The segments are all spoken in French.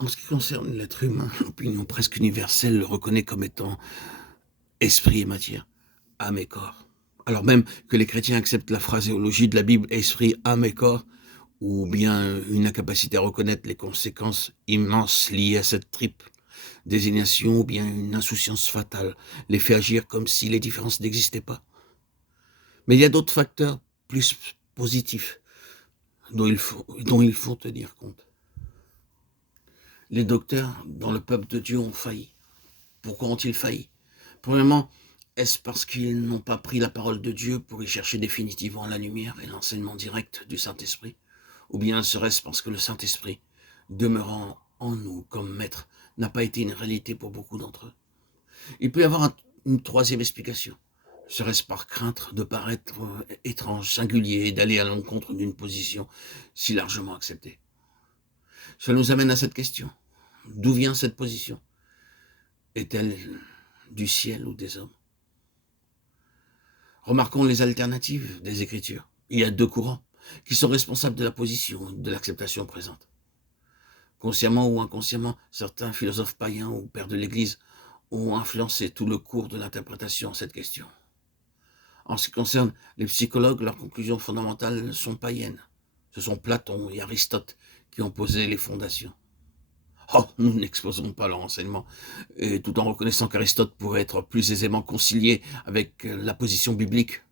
En ce qui concerne l'être humain, l'opinion presque universelle le reconnaît comme étant esprit et matière, âme et corps. Alors même que les chrétiens acceptent la phraséologie de la Bible, esprit, âme et corps, ou bien une incapacité à reconnaître les conséquences immenses liées à cette triple désignation, ou bien une insouciance fatale, les fait agir comme si les différences n'existaient pas. Mais il y a d'autres facteurs plus positifs dont il faut tenir compte. Les docteurs dans le peuple de Dieu ont failli. Pourquoi ont-ils failli? Premièrement, est-ce parce qu'ils n'ont pas pris la parole de Dieu pour y chercher définitivement la lumière et l'enseignement direct du Saint-Esprit? Ou bien serait-ce parce que le Saint-Esprit, demeurant en nous comme maître, n'a pas été une réalité pour beaucoup d'entre eux? Il peut y avoir une troisième explication. Serait-ce par crainte de paraître étrange, singulier et d'aller à l'encontre d'une position si largement acceptée? Cela nous amène à cette question. D'où vient cette position? Est-elle du ciel ou des hommes? Remarquons les alternatives des Écritures. Il y a deux courants qui sont responsables de la position, de l'acceptation présente. Consciemment ou inconsciemment, certains philosophes païens ou pères de l'Église ont influencé tout le cours de l'interprétation de cette question. En ce qui concerne les psychologues, leurs conclusions fondamentales sont païennes. Ce sont Platon et Aristote qui ont posé les fondations. Oh, nous n'exposons pas leur enseignement, et tout en reconnaissant qu'Aristote pourrait être plus aisément concilié avec la position biblique,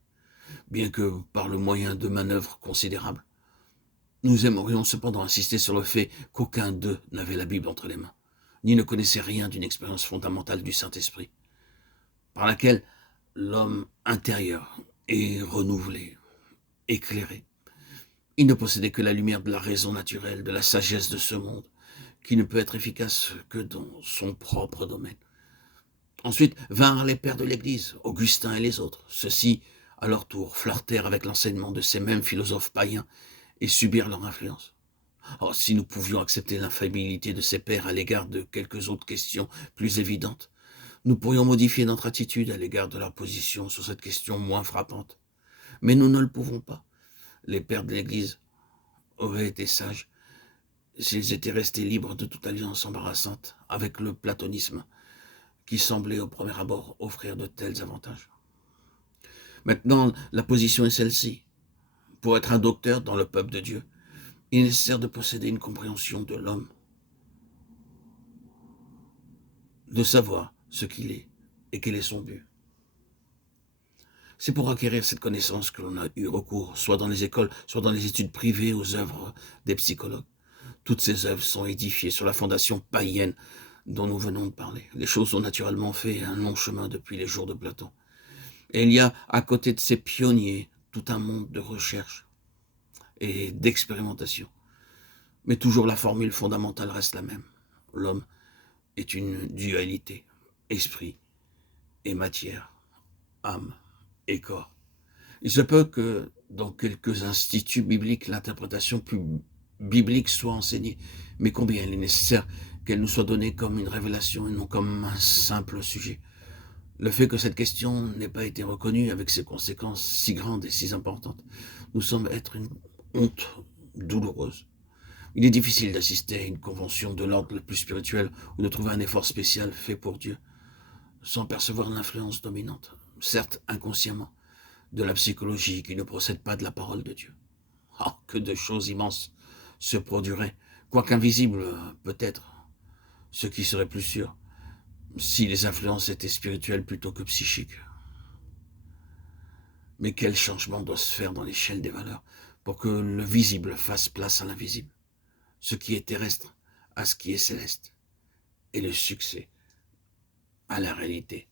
bien que par le moyen de manœuvres considérables. Nous aimerions cependant insister sur le fait qu'aucun d'eux n'avait la Bible entre les mains, ni ne connaissait rien d'une expérience fondamentale du Saint-Esprit, par laquelle l'homme intérieur est renouvelé, éclairé. Il ne possédait que la lumière de la raison naturelle, de la sagesse de ce monde, qui ne peut être efficace que dans son propre domaine. Ensuite vinrent les pères de l'Église, Augustin et les autres. Ceux-ci, à leur tour, flirtèrent avec l'enseignement de ces mêmes philosophes païens et subirent leur influence. Oh, si nous pouvions accepter l'infaillibilité de ces pères à l'égard de quelques autres questions plus évidentes, nous pourrions modifier notre attitude à l'égard de leur position sur cette question moins frappante. Mais nous ne le pouvons pas. Les pères de l'Église auraient été sages s'ils étaient restés libres de toute alliance embarrassante avec le platonisme qui semblait au premier abord offrir de tels avantages. Maintenant, la position est celle-ci. Pour être un docteur dans le peuple de Dieu, il est nécessaire de posséder une compréhension de l'homme, de savoir ce qu'il est et quel est son but. C'est pour acquérir cette connaissance que l'on a eu recours, soit dans les écoles, soit dans les études privées, aux œuvres des psychologues. Toutes ces œuvres sont édifiées sur la fondation païenne dont nous venons de parler. Les choses ont naturellement fait un long chemin depuis les jours de Platon. Et il y a, à côté de ces pionniers, tout un monde de recherche et d'expérimentation. Mais toujours la formule fondamentale reste la même. L'homme est une dualité, esprit et matière, âme et corps. Il se peut que dans quelques instituts bibliques, l'interprétation plus biblique soit enseignée, mais combien il est nécessaire qu'elle nous soit donnée comme une révélation et non comme un simple sujet. Le fait que cette question n'ait pas été reconnue avec ses conséquences si grandes et si importantes nous semble être une honte douloureuse. Il est difficile d'assister à une convention de l'ordre le plus spirituel ou de trouver un effort spécial fait pour Dieu sans percevoir l'influence dominante, certes inconsciemment, de la psychologie qui ne procède pas de la parole de Dieu. Oh, que de choses immenses se produiraient, quoique invisibles peut-être, ce qui serait plus sûr, si les influences étaient spirituelles plutôt que psychiques. Mais quel changement doit se faire dans l'échelle des valeurs pour que le visible fasse place à l'invisible, ce qui est terrestre à ce qui est céleste, et le succès à la réalité